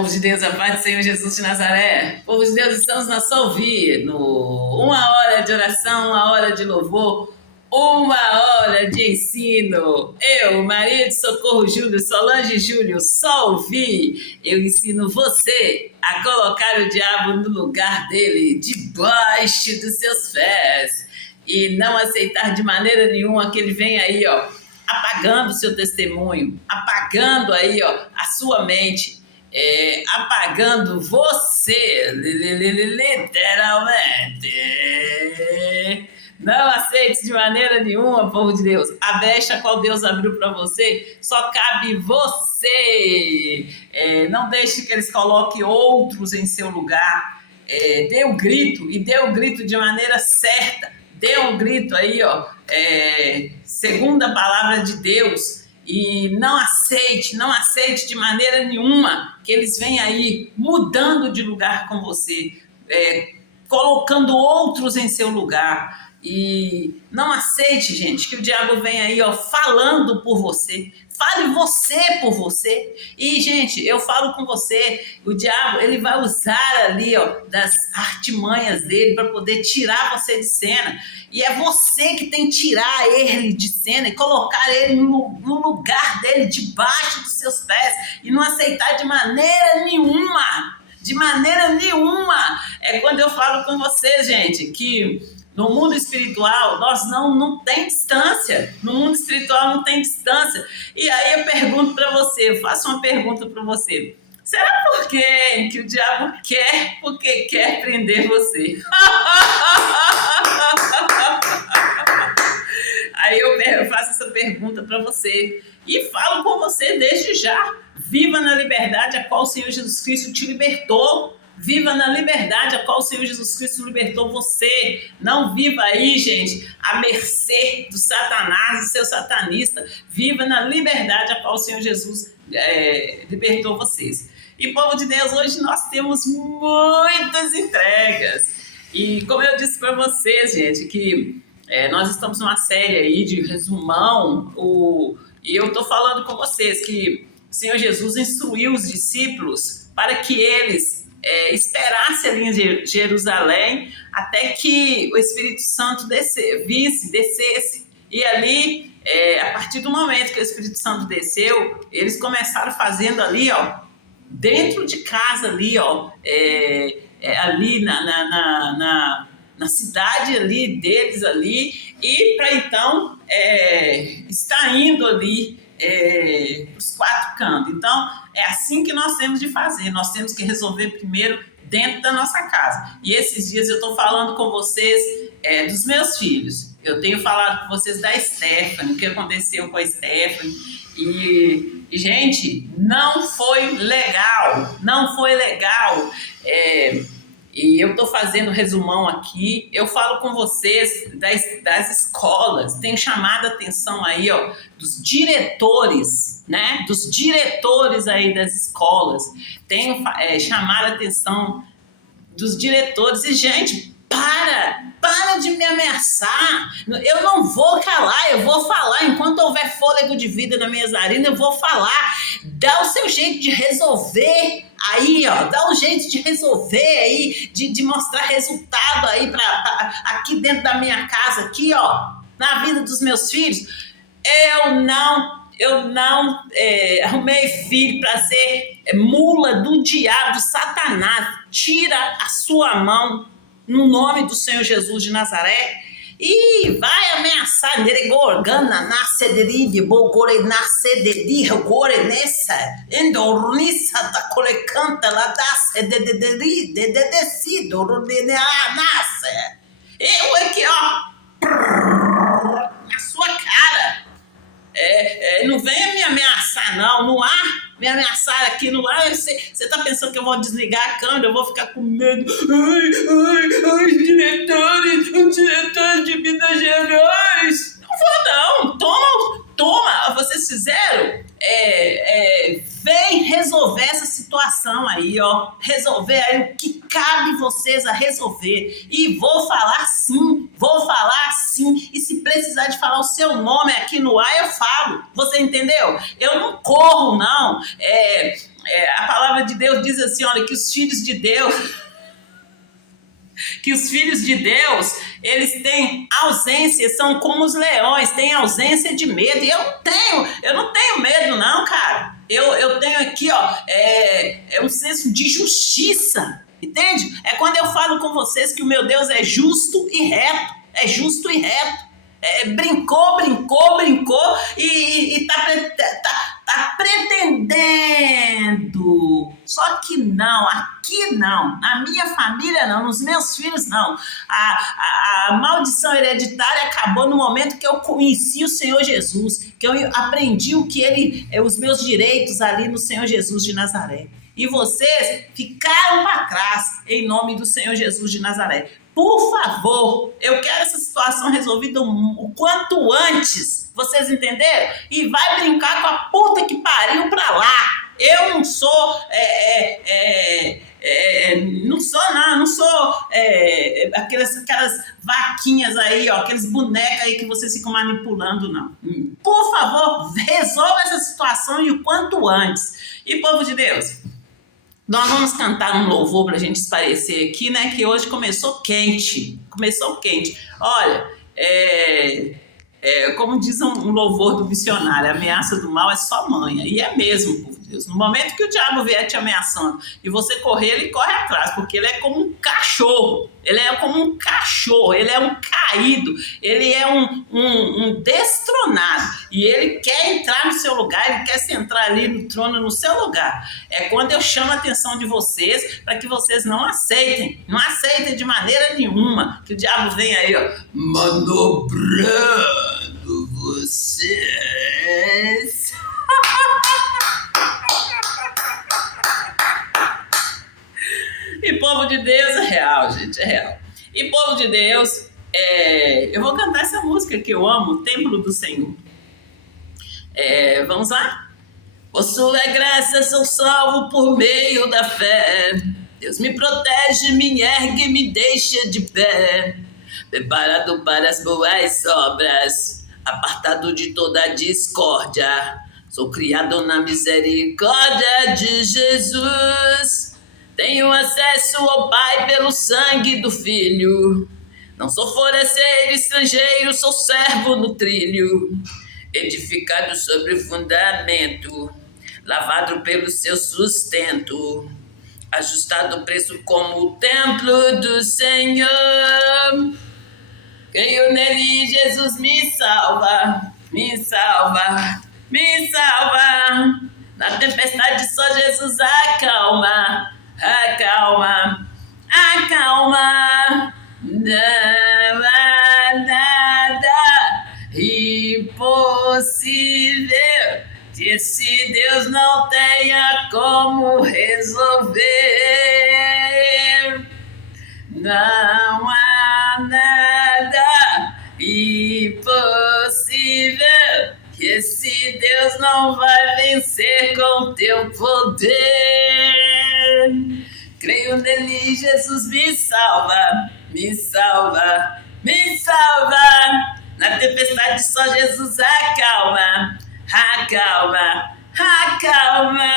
povo de Deus, a paz do Senhor Jesus de Nazaré. Povo de Deus, estamos na Solvi, no uma hora de oração, uma hora de louvor, uma hora de ensino. Eu, Maria de Socorro Júlio, Solange Júlio, Solvi, eu ensino você a colocar o diabo no lugar dele, debaixo dos seus pés, e não aceitar de maneira nenhuma que ele venha aí, apagando o seu testemunho, apagando aí, a sua mente, apagando você, literalmente. Não aceite de maneira nenhuma, povo de Deus. A brecha a qual Deus abriu para você, só cabe você. Não deixe que eles coloquem outros em seu lugar. Dê o grito, e dê o grito de maneira certa. Dê um grito aí, segundo a palavra de Deus. E não aceite de maneira nenhuma que eles venham aí mudando de lugar com você, colocando outros em seu lugar. E não aceite, gente, que o diabo venha aí, falando por você. Fale você por você. E, gente, eu falo com você, o diabo, ele vai usar ali, das artimanhas dele para poder tirar você de cena. E é você que tem que tirar ele de cena e colocar ele no lugar dele, debaixo dos seus pés. E não aceitar de maneira nenhuma. De maneira nenhuma. É quando eu falo com você, gente, que no mundo espiritual, nós não tem distância. No mundo espiritual não tem distância. E aí eu pergunto para você, eu faço uma pergunta para você. Será por quê que o diabo quer, porque quer prender você? Aí eu faço essa pergunta para você e falo com você desde já. Viva na liberdade a qual o Senhor Jesus Cristo te libertou. Viva na liberdade a qual o Senhor Jesus Cristo libertou você. Não viva aí, gente, à mercê do Satanás e seu satanista. Viva na liberdade a qual o Senhor Jesus libertou vocês. E, povo de Deus, hoje nós temos muitas entregas. E como eu disse para vocês, gente, que nós estamos numa série aí de resumão. E eu estou falando com vocês que o Senhor Jesus instruiu os discípulos para que eles esperasse ali em Jerusalém até que o Espírito Santo descesse. E ali, a partir do momento que o Espírito Santo desceu, eles começaram fazendo ali, dentro de casa ali, ali na cidade ali deles ali, e para então estar indo ali os quatro cantos. Então, é assim que nós temos de fazer. Nós temos que resolver primeiro dentro da nossa casa. E esses dias eu estou falando com vocês dos meus filhos. Eu tenho falado com vocês da Stephanie, o que aconteceu com a Stephanie. E gente, não foi legal. Não foi legal. E eu estou fazendo resumão aqui. Eu falo com vocês das escolas. Tenho chamado a atenção aí, dos diretores, né? Dos diretores aí das escolas. Tenho chamado a atenção dos diretores. E, gente, para de me ameaçar. Eu não vou calar, eu vou falar. Enquanto houver fôlego de vida na minha narina, eu vou falar. Dá o seu jeito de resolver aí, dá um jeito de resolver aí, de mostrar resultado aí aqui dentro da minha casa, aqui, na vida dos meus filhos. Eu não arrumei filho para ser mula do diabo, do Satanás. Tira a sua mão no nome do Senhor Jesus de Nazaré e vai ameaçar. Neregorgana nascederide bogore nascederi gore nessa endornissa da colecanta la das de decido nasce. Eu aqui, na sua cara. Não venha me ameaçar não há me ameaçar aqui no ar. Você tá pensando que eu vou desligar a câmera, eu vou ficar com medo? Ai, diretores de Minas Gerais. Não vou não, toma, vocês fizeram, vem resolver essa situação aí, resolver aí o que cabe vocês a resolver. E vou falar sim, e se precisar de falar o seu nome aqui no ar, eu falo, você entendeu? Eu não corro não, A palavra de Deus diz assim, olha, que os filhos de Deus, eles têm ausência, são como os leões, têm ausência de medo. E eu não tenho medo não, cara. Eu tenho aqui, ó, um senso de justiça, entende? É quando eu falo com vocês que o meu Deus é justo e reto, brincou e tá pretendendo. Só que não, aqui não, na minha família não, nos meus filhos não. A maldição hereditária acabou no momento que eu conheci o Senhor Jesus, que eu aprendi os meus direitos ali no Senhor Jesus de Nazaré. E vocês ficaram para trás em nome do Senhor Jesus de Nazaré. Por favor, eu quero essa situação resolvida o quanto antes. Vocês entenderam? E vai brincar com a puta que pariu pra lá. Eu não sou... não sou aquelas vaquinhas aí, ó, aqueles bonecos aí que vocês ficam manipulando, não. Por favor, resolva essa situação e o quanto antes. E povo de Deus... Nós vamos cantar um louvor para a gente esparecer aqui, né? Que hoje começou quente. Olha, como diz um louvor do missionário, a ameaça do mal é só manha. E é mesmo, povo de Deus. No momento que o diabo vier te ameaçando e você correr, ele corre atrás, porque ele é como um cachorro. Ele é um caído, ele é um destronado. E ele quer entrar no seu lugar, ele quer sentar ali no trono no seu lugar. É quando eu chamo a atenção de vocês para que vocês não aceitem de maneira nenhuma, que o diabo vem aí, ó, manobrando vocês. E povo de Deus é real, gente, é real. E povo de Deus, eu vou cantar essa música que eu amo, o Templo do Senhor. Vamos lá? Por sua graça sou salvo por meio da fé. Deus me protege, me ergue, me deixa de pé. Preparado para as boas obras, apartado de toda discórdia. Sou criado na misericórdia de Jesus. Tenho acesso ao Pai pelo sangue do Filho. Não sou forasteiro, estrangeiro, sou servo no trilho. Edificado sobre o fundamento, lavado pelo seu sustento. Ajustado o preço como o templo do Senhor. Creio nele, Jesus me salva, me salva, me salva. Na tempestade só Jesus acalma, acalma, acalma. Não há nada impossível que esse Deus não tenha como resolver. Não há nada impossível que esse Deus não vai vencer com teu poder. Creio nele, Jesus me salva, me salva, me salva. Na tempestade só Jesus acalma, acalma, acalma.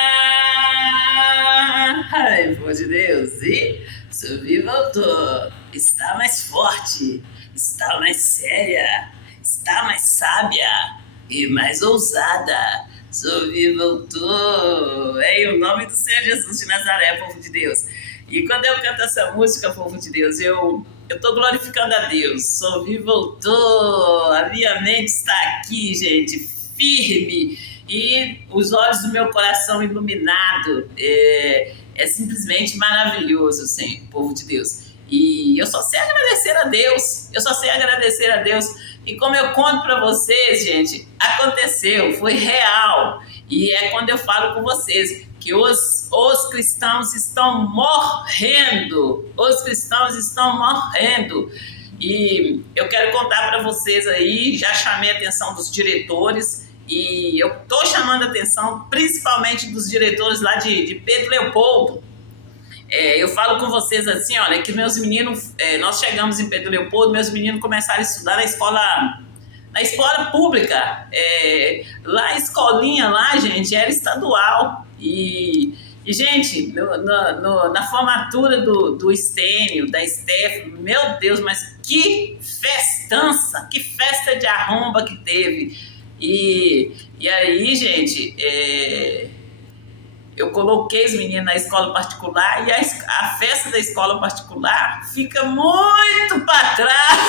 Ai, povo de Deus, e subi e voltou. Está mais forte, está mais séria, está mais sábia e mais ousada. Subi e voltou. Em o nome do Senhor Jesus de Nazaré, povo de Deus. E quando eu canto essa música, povo de Deus, eu estou glorificando a Deus. Subi e voltou. A minha mente está aqui, gente, firme. E os olhos do meu coração iluminado. É simplesmente maravilhoso, Senhor, povo de Deus. E eu só sei agradecer a Deus. E como eu conto para vocês, gente, aconteceu, foi real. E é quando eu falo com vocês que os cristãos estão morrendo. Os cristãos estão morrendo. E eu quero contar para vocês aí, já chamei a atenção dos diretores. E eu estou chamando a atenção principalmente dos diretores lá de Pedro Leopoldo. Eu falo com vocês assim, olha, que meus meninos, nós chegamos em Pedro Leopoldo, meus meninos começaram a estudar na escola pública. Lá a escolinha lá, gente, era estadual. E E, gente, na formatura do Estênio, da Stephanie, meu Deus, mas que festança, que festa de arromba que teve. E aí, gente, eu coloquei os meninos na escola particular e a festa da escola particular fica muito para trás.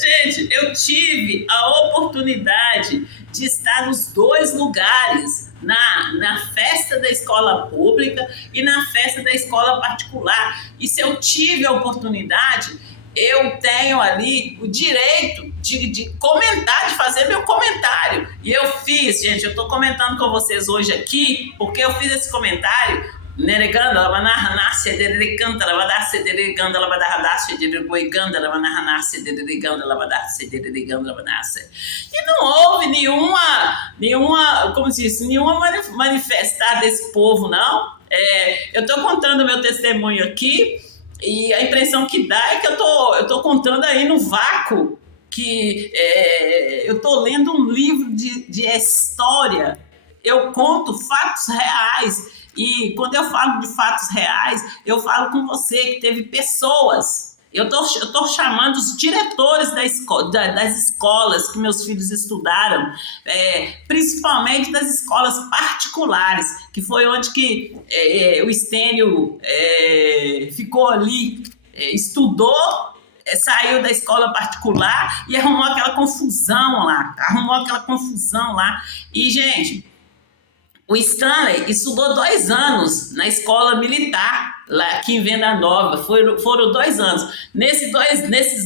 Gente, eu tive a oportunidade de estar nos dois lugares, na festa da escola pública e na festa da escola particular. E se eu tive a oportunidade, eu tenho ali o direito de comentar, de fazer meu comentário. E eu fiz, gente, eu estou comentando com vocês hoje aqui, porque eu fiz esse comentário. Nereganda, ela vai narrar, canta, ela vai dar cedereganda, ela vai dar radar, cedereganda, ela vai narrar, cedereganda, ela vai dar cedereganda, ela vai dar. E não houve nenhuma, como se diz, nenhuma manifestar desse povo, não. Eu estou contando meu testemunho aqui e a impressão que dá é que eu tô contando aí no vácuo, que eu estou lendo um livro de história. Eu conto fatos reais. E quando eu falo de fatos reais, eu falo com você que teve pessoas. Eu tô chamando os diretores das escolas que meus filhos estudaram, principalmente das escolas particulares, que foi onde que o Estênio ficou ali, estudou, saiu da escola particular e arrumou aquela confusão lá. E, gente, o Stanley estudou 2 anos na escola militar, lá aqui em Venda Nova. Foram 2 anos. Nesses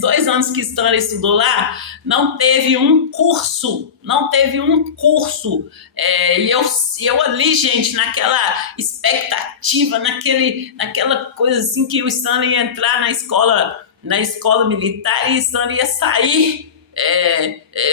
dois anos que Stanley estudou lá, não teve um curso. E eu ali, gente, naquela expectativa, naquela coisa assim que o Stanley ia entrar na escola militar e Stanley ia sair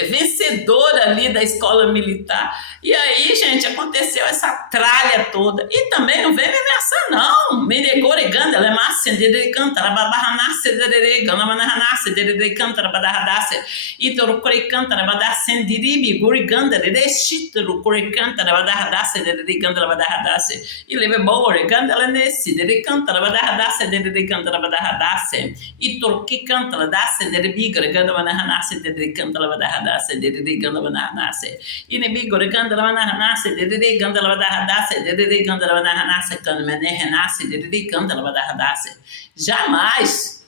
vencedora ali da escola militar. E aí, gente, aconteceu essa tralha toda. E também não veio me ameaçar, não. Me negou regando, ela é massa, de canta, ela barra nasce, de gana, manasce, de canta, ela barra dace. E toro core canta, ela barra sendiribi, guriganda, de chitro, core canta, ela barra dace, de ganda, ela barra dace. E leve boa, reganda, ela nesse, de canta, ela barra dace, de canta, ela barra dace. E toro que canta, ela dace, de biga, reganda, manasce, de canta, ela barra dace, de ganda, manasce. E ne biga, reganda, ela manasce, de ganda, ela barra dace, de ganda, ela manasce, quando me renasce, de ganda, ela barra dace. Jamais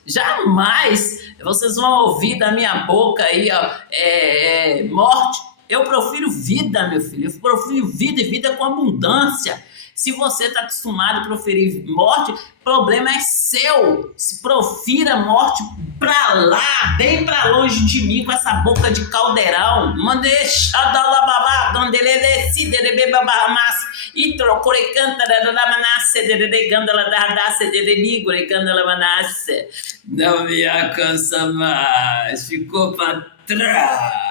vocês vão ouvir da minha boca aí, ó, morte. Eu profiro vida, meu filho. Eu profiro vida e vida com abundância. Se você está acostumado a proferir morte, o problema é seu. Se profira morte pra lá, bem pra longe de mim, com essa boca de caldeirão. E trocou canta da manasse de gandala da dace de bigore gandala manasse. Não me alcança mais, ficou pra trás.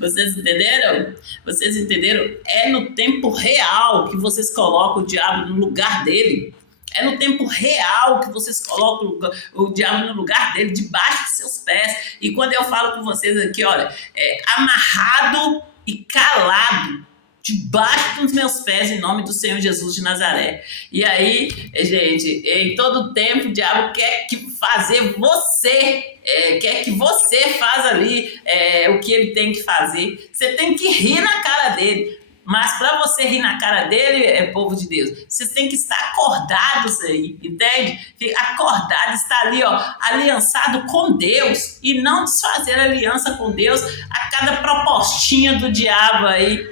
Vocês entenderam? Vocês entenderam? É no tempo real que vocês colocam o diabo no lugar dele. É no tempo real que vocês colocam o diabo no lugar dele, debaixo de seus pés. E quando eu falo com vocês aqui, olha, amarrado e calado, debaixo dos meus pés, em nome do Senhor Jesus de Nazaré. E aí, gente, em todo tempo o diabo quer fazer você, quer que você faça ali o que ele tem que fazer. Você tem que rir na cara dele. Mas para você rir na cara dele, povo de Deus, vocês têm que estar acordados aí, entende? Acordado, estar ali, ó, aliançado com Deus e não desfazer aliança com Deus a cada propostinha do diabo aí.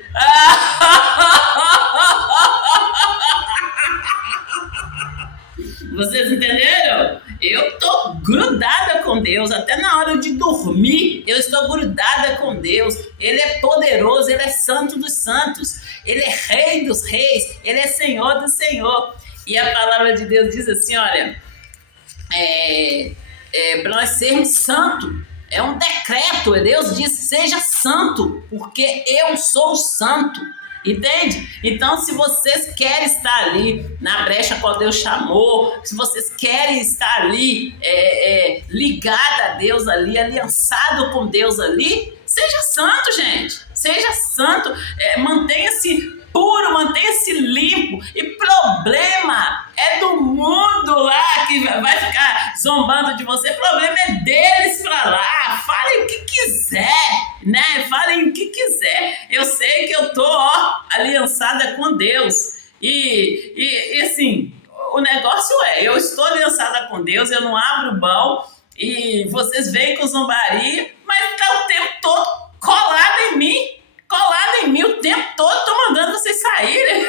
Vocês entenderam? Eu tô grudada com Deus, até na hora de dormir, eu estou grudada com Deus. Ele é poderoso, Ele é santo dos santos, Ele é rei dos reis, Ele é senhor do senhor. E a palavra de Deus diz assim, olha, para nós sermos santos, é um decreto, Deus diz, seja santo, porque eu sou santo. Entende? Então, se vocês querem estar ali na brecha qual Deus chamou, se vocês querem estar ali ligado a Deus ali, aliançado com Deus ali, seja santo, gente. Seja santo, mantenha-se puro, mantenha-se limpo. E problema é do mundo lá que vai ficar zombando de você. Problema é deles pra lá. Falem o que quiser, né? Falem o que quiser. Eu sei que eu tô, aliançada com Deus. E assim, o negócio eu estou aliançada com Deus, eu não abro mão. E vocês vêm com zombaria, mas tá o tempo todo colado em mim o tempo todo, tô mandando vocês saírem.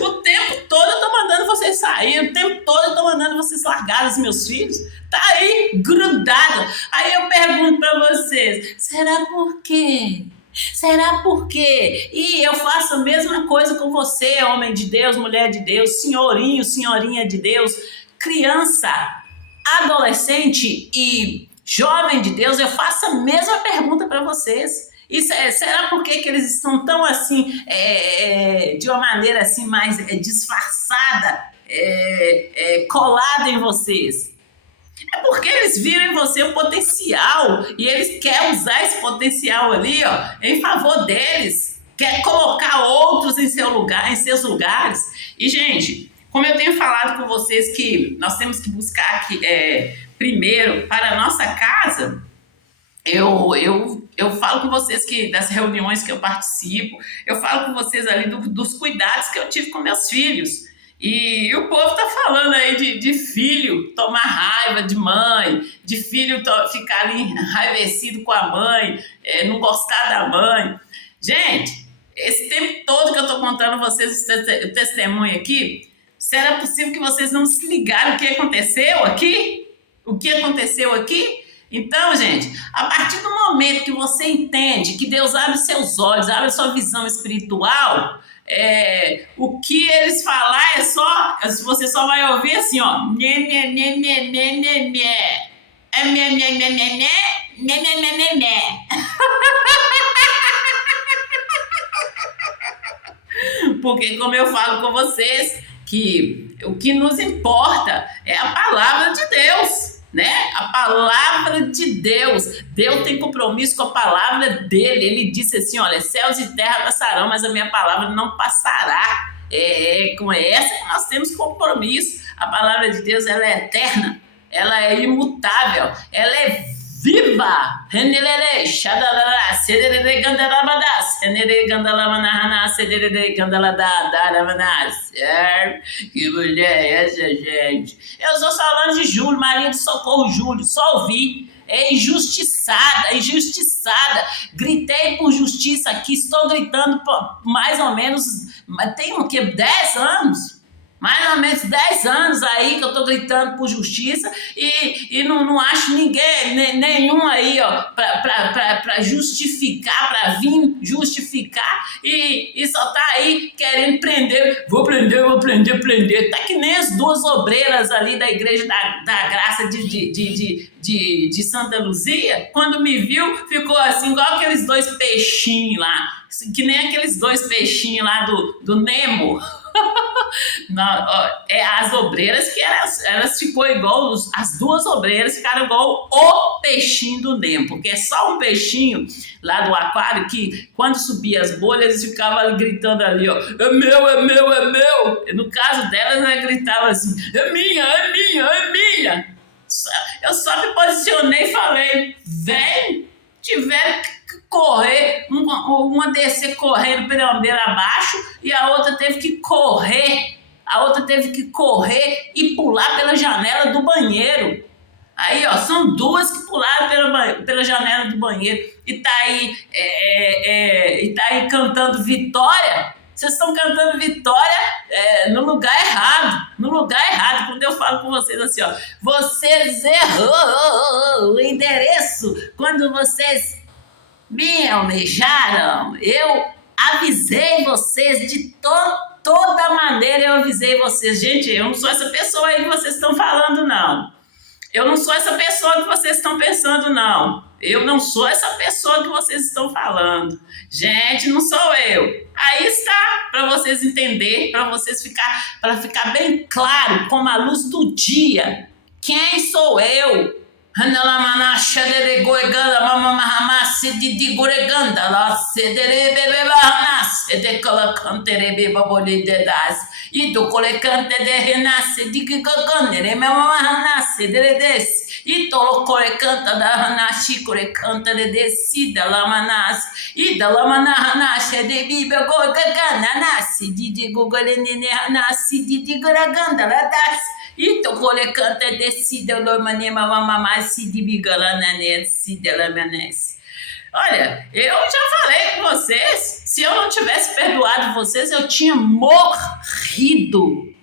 O tempo todo eu tô mandando vocês saírem, o tempo todo eu tô mandando vocês largarem os meus filhos. Tá aí, grudado. Aí eu pergunto pra vocês, será por quê? Será por quê? E eu faço a mesma coisa com você, homem de Deus, mulher de Deus, senhorinho, senhorinha de Deus, criança, adolescente e jovem de Deus, eu faço a mesma pergunta para vocês. E será por que eles estão tão assim, de uma maneira assim mais disfarçada, colada em vocês? É porque eles viram em você o potencial e eles querem usar esse potencial ali, em favor deles. Quer colocar outros em seu lugar, em seus lugares. E, gente, como eu tenho falado com vocês que nós temos que buscar aqui, primeiro para a nossa casa, eu falo com vocês que das reuniões que eu participo, eu falo com vocês ali dos cuidados que eu tive com meus filhos. E o povo tá falando aí de filho tomar raiva de mãe, de filho ficar ali enraivecido com a mãe, não gostar da mãe. Gente, esse tempo todo que eu tô contando a vocês o testemunho aqui, será possível que vocês não se ligaram o que aconteceu aqui? O que aconteceu aqui? Então, gente, a partir do momento que você entende que Deus abre seus olhos, abre a sua visão espiritual, o que eles falar você só vai ouvir assim, ó, nhê, nhê, nhê, nhê, nhê, nhê, nhê. É nhê, nhê, nhê, nhê, nhê, nhê, nhê, nhê, nhê, nhê. Porque, como eu falo com vocês, que o que nos importa é a palavra de Deus, né? A palavra de Deus. Deus tem compromisso com a palavra dele. Ele disse assim, olha, céus e terra passarão, mas a minha palavra não passará. Com essa que nós temos compromisso. A palavra de Deus, ela é eterna, ela é imutável, ela é viva. Que mulher é essa, gente? Eu estou falando de Júlio, Maria de Socorro Júlio, só ouvi. Injustiçada. Gritei por justiça aqui, estou gritando por mais ou menos, tem o quê? 10 anos? Mais ou menos 10 anos aí que eu tô gritando por justiça e não acho nenhum aí, pra justificar, pra vir justificar e só tá aí querendo prender. Vou prender. Tá que nem as duas obreiras ali da Igreja da Graça de Santa Luzia, quando me viu, ficou assim, igual aqueles dois peixinhos lá, que nem aqueles dois peixinhos lá do Nemo. Não, as obreiras que elas ficou igual, as duas obreiras ficaram igual o peixinho do Nemo, porque é só um peixinho lá do aquário que quando subia as bolhas eles ficavam ali gritando ali, ó, é meu. No caso delas, ela gritava assim, é minha. Eu só me posicionei e falei, vem, tiver que correr, uma descer correndo pela beira abaixo e a outra teve que correr e pular pela janela do banheiro. Aí, ó, são duas que pularam pela janela do banheiro e tá aí cantando vitória. Vocês estão cantando vitória no lugar errado. Quando eu falo com vocês assim, ó, vocês errou o endereço quando vocês me almejaram. Eu avisei vocês de toda maneira, eu avisei vocês. Gente, eu não sou essa pessoa aí que vocês estão falando, não. Eu não sou essa pessoa que vocês estão pensando, não. eu não sou essa pessoa que vocês estão falando. Gente, não sou eu. Aí está, para vocês entenderem, para ficar bem claro, como a luz do dia. Quem sou eu? E tolocore canta da hanashi core canta de decida lamanas e da lamana hanashi de biba go gagana nasi de gogole nene hanasi de graganda ladas e tocole canta decida lamanema mamamasi de bigala nanesi de lamanes. Olha, eu já falei com vocês, se eu não tivesse perdoado vocês, eu tinha morrido.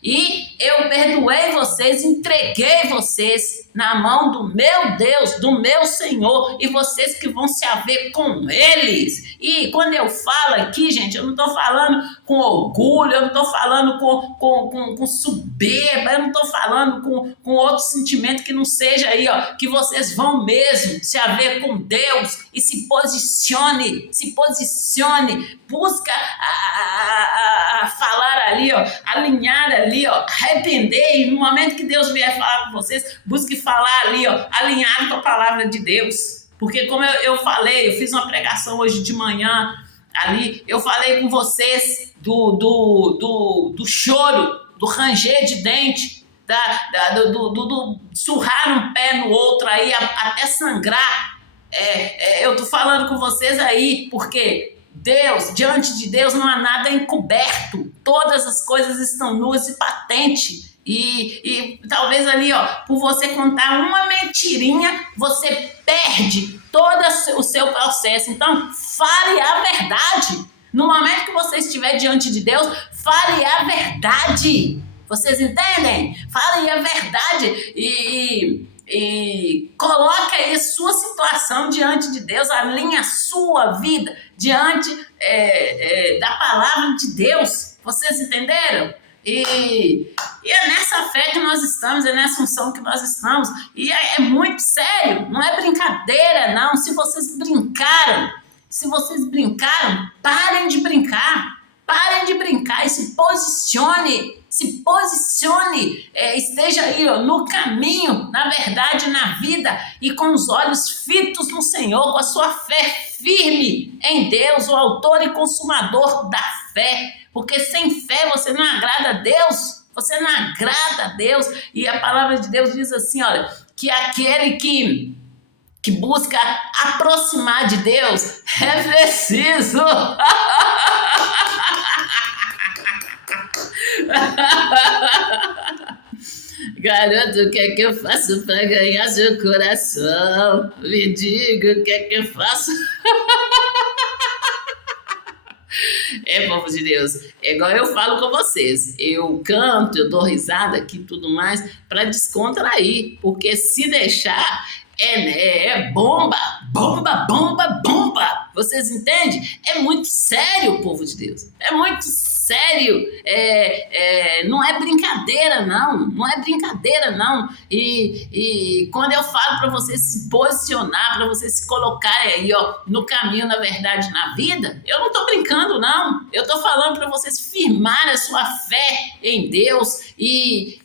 E eu perdoei vocês, entreguei vocês na mão do meu Deus, do meu Senhor, e vocês que vão se haver com eles. E quando eu falo aqui, gente, eu não estou falando com orgulho, eu não estou falando com soberba, eu não estou falando com outro sentimento que não seja aí, ó, que vocês vão mesmo se haver com Deus e se posicione, busca a falar ali, ó, alinhar ali, ó, arrepender, e no momento que Deus vier falar com vocês, busque falar ali, ó, alinhado com a palavra de Deus. Porque como eu falei, eu fiz uma pregação hoje de manhã ali, eu falei com vocês do choro, do ranger de dente, do surrar um pé no outro aí até sangrar. Eu tô falando com vocês aí, porque diante de Deus não há nada encoberto, todas as coisas estão nuas e patentes. E talvez ali, ó, por você contar uma mentirinha, você perde todo o seu processo. Então, fale a verdade. No momento que você estiver diante de Deus, fale a verdade. Vocês entendem? Fale a verdade e coloque aí a sua situação diante de Deus, alinhe a sua vida diante da palavra de Deus. Vocês entenderam? E é nessa fé que nós estamos, é nessa unção que nós estamos. E é muito sério, não é brincadeira, não. Se vocês brincaram, parem de brincar. Parem de brincar e se posicione, esteja aí, ó, no caminho, na verdade, na vida, e com os olhos fitos no Senhor, com a sua fé firme em Deus, o autor e consumador da fé. Porque sem fé você não agrada a Deus, e a palavra de Deus diz assim, olha, que aquele que busca aproximar de Deus é preciso garoto, o que é que eu faço para ganhar seu coração? Me diga o que é que eu faço. Povo de Deus, é igual eu falo com vocês, eu canto, eu dou risada aqui e tudo mais para descontrair, porque se deixar bomba, vocês entendem? É muito sério, povo de Deus, é muito sério, não é brincadeira não, e quando eu falo para vocês se posicionar, para vocês se colocarem aí, ó, no caminho, na verdade, na vida, eu não tô brincando não, eu tô falando para vocês firmarem a sua fé em Deus e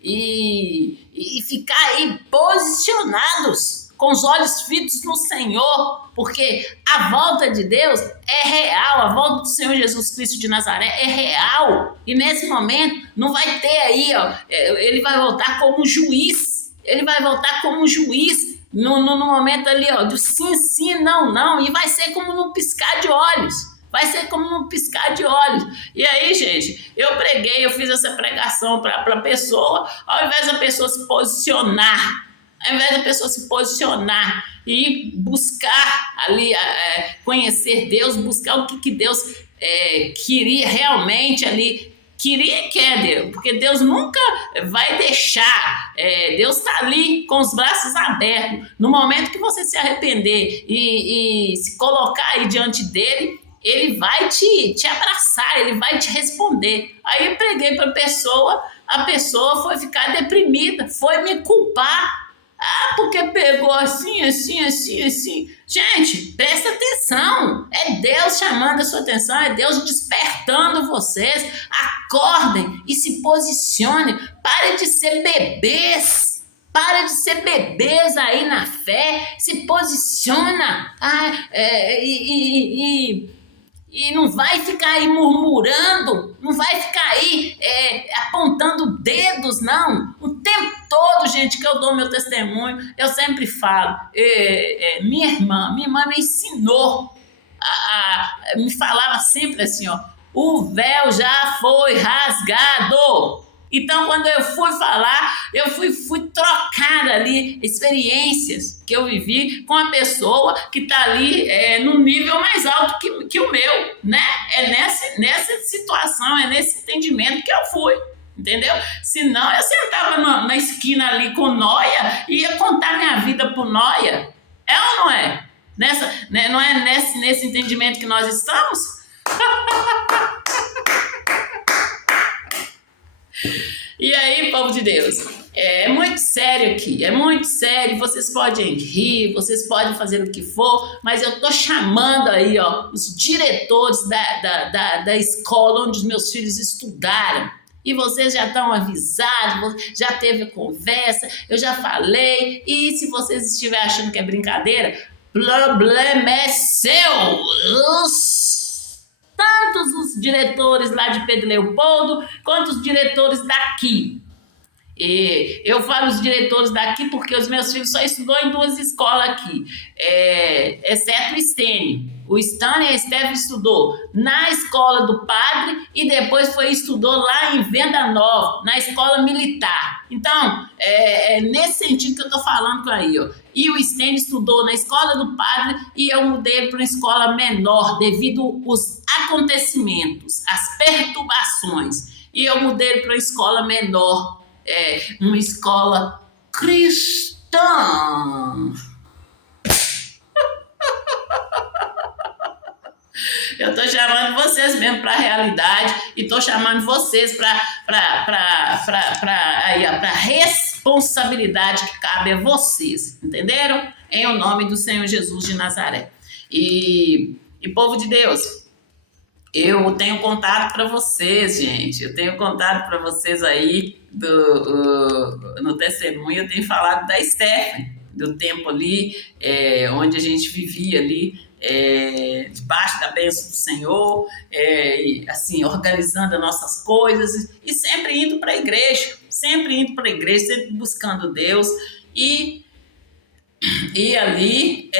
ficar aí posicionados, com os olhos fitos no Senhor, porque a volta de Deus é real, a volta do Senhor Jesus Cristo de Nazaré é real, e nesse momento não vai ter aí, ó, ele vai voltar como juiz, no momento ali, ó, do sim, não, e vai ser como num piscar de olhos. E aí, gente, eu preguei, eu fiz essa pregação para a pessoa, ao invés da pessoa se posicionar e buscar ali, conhecer Deus, buscar o que Deus queria realmente ali, queria e quer Deus, porque Deus nunca vai deixar, Deus está ali com os braços abertos, no momento que você se arrepender e se colocar aí diante dele, ele vai te abraçar, ele vai te responder. Aí eu preguei para a pessoa foi ficar deprimida, foi me culpar. Ah, porque pegou assim, assim, assim, assim. Gente, presta atenção. É Deus chamando a sua atenção, é Deus despertando vocês. Acordem e se posicionem. Pare de ser bebês. Para de ser bebês aí na fé. Se posiciona. E não vai ficar aí murmurando, não vai ficar aí apontando dedos, não. O tempo todo, gente, que eu dou meu testemunho, eu sempre falo. Minha irmã me ensinou, me falava sempre assim, ó, o véu já foi rasgado. Então, quando eu fui falar, eu fui trocar ali experiências que eu vivi com a pessoa que está ali num nível mais alto que o meu, né? É nessa situação, é nesse entendimento que eu fui, entendeu? Senão eu sentava na esquina ali com noia e ia contar minha vida pro noia. É ou não é? Não é nesse entendimento que nós estamos? E aí, povo de Deus, é muito sério aqui, é muito sério, vocês podem rir, vocês podem fazer o que for, mas eu tô chamando aí, ó, os diretores da escola onde os meus filhos estudaram. E vocês já estão avisados, já teve conversa, eu já falei, e se vocês estiverem achando que é brincadeira, problema é seu! Tantos os diretores lá de Pedro Leopoldo, quanto os diretores daqui. E eu falo os diretores daqui porque os meus filhos só estudou em 2 escolas aqui, exceto o Stênio. O Stanley e a Steph estudou na escola do padre e depois estudou lá em Venda Nova, na escola militar. Então, é nesse sentido que eu estou falando aí, ó. E o Stênio estudou na escola do padre e eu mudei para uma escola menor devido aos acontecimentos, às perturbações. E eu mudei para uma escola menor, uma escola cristã. Eu estou chamando vocês mesmo para a realidade e estou chamando vocês para a responsabilidade que cabe a vocês, entenderam? Em o nome do Senhor Jesus de Nazaré. E povo de Deus, eu tenho contado para vocês, gente, eu tenho contado para vocês aí no testemunho, eu tenho falado da Stephanie, do tempo ali, onde a gente vivia ali, debaixo da bênção do Senhor, assim, organizando as nossas coisas e sempre indo para a igreja, sempre buscando Deus e ali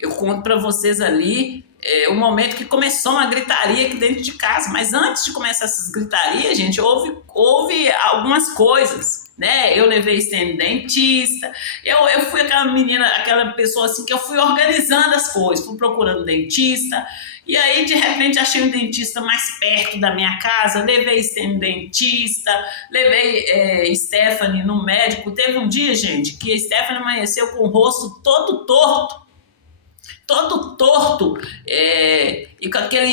eu conto para vocês ali o momento que começou uma gritaria aqui dentro de casa, mas antes de começar essas gritarias, gente, houve algumas coisas, né? Eu levei Stênio dentista, eu fui aquela menina, aquela pessoa assim que eu fui organizando as coisas, fui procurando dentista, e aí de repente achei um dentista mais perto da minha casa, levei Stênio dentista, levei Stephanie no médico. Teve um dia, gente, que a Stephanie amanheceu com o rosto todo torto, e com aquela